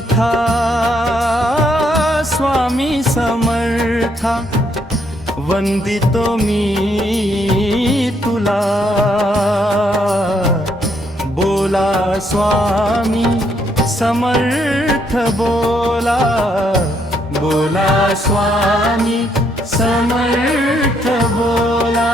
गुरुनाथा स्वामी समर्था वंदितो मी तुला। बोला स्वामी समर्थ बोला, बोला स्वामी समर्थ बोला।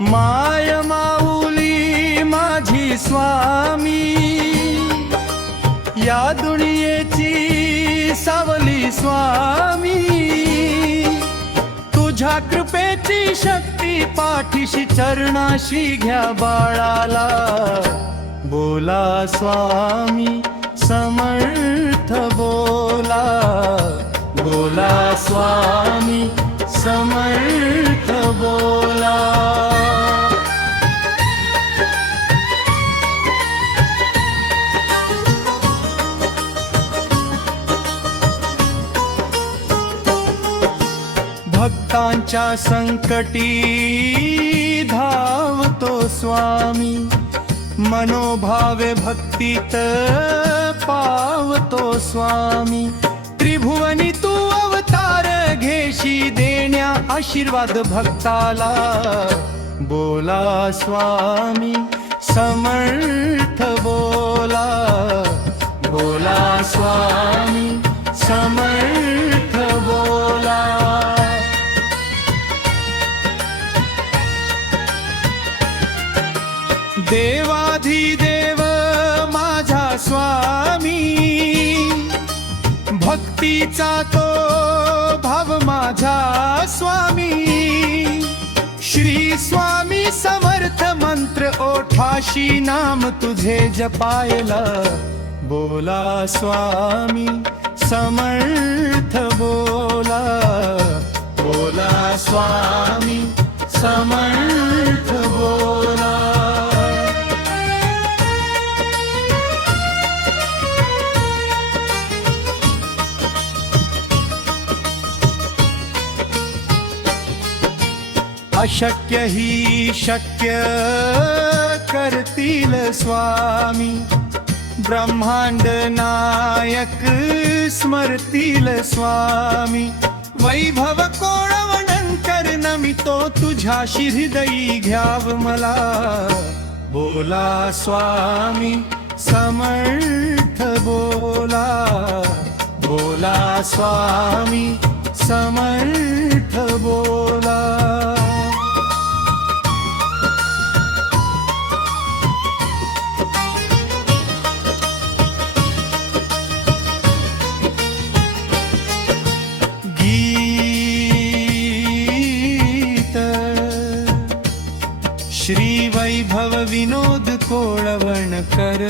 माय माऊली माझी स्वामी, या दुनियेची सावली स्वामी। तुझ्या कृपेची शक्ती पाठीशी चरणाशी घ्या बाळाला। बोला स्वामी समर्थ बोला, बोला स्वामी समर्थ बोला। भक्तांच्या संकटी धावतो स्वामी, मनोभावे भक्तीत पावतो स्वामी। त्रिभुवनी तू अवतार घेशी देण्या आशीर्वाद भक्ताला। बोला स्वामी समर्थ बोला, बोला स्वामी समर्थ बोला। देवाधिदेव माझा स्वामी, भक्तीचा तो भाव माझा स्वामी। श्री स्वामी समर्थ मंत्र ओठाशी नाम तुझे जपायला। बोला स्वामी समर्थ बोला, बोला स्वामी समर्थ बोला। अशक्य ही शक्य करतील स्वामी, ब्रह्मांड नायक स्मरतील स्वामी। वैभव कोणवणंकर नमितो तुझ्याशी हृदयी घ्याव मला। बोला स्वामी समर्थ बोला, बोला स्वामी समर्थ बोला। श्री वैभव विनोद कोळवणकर।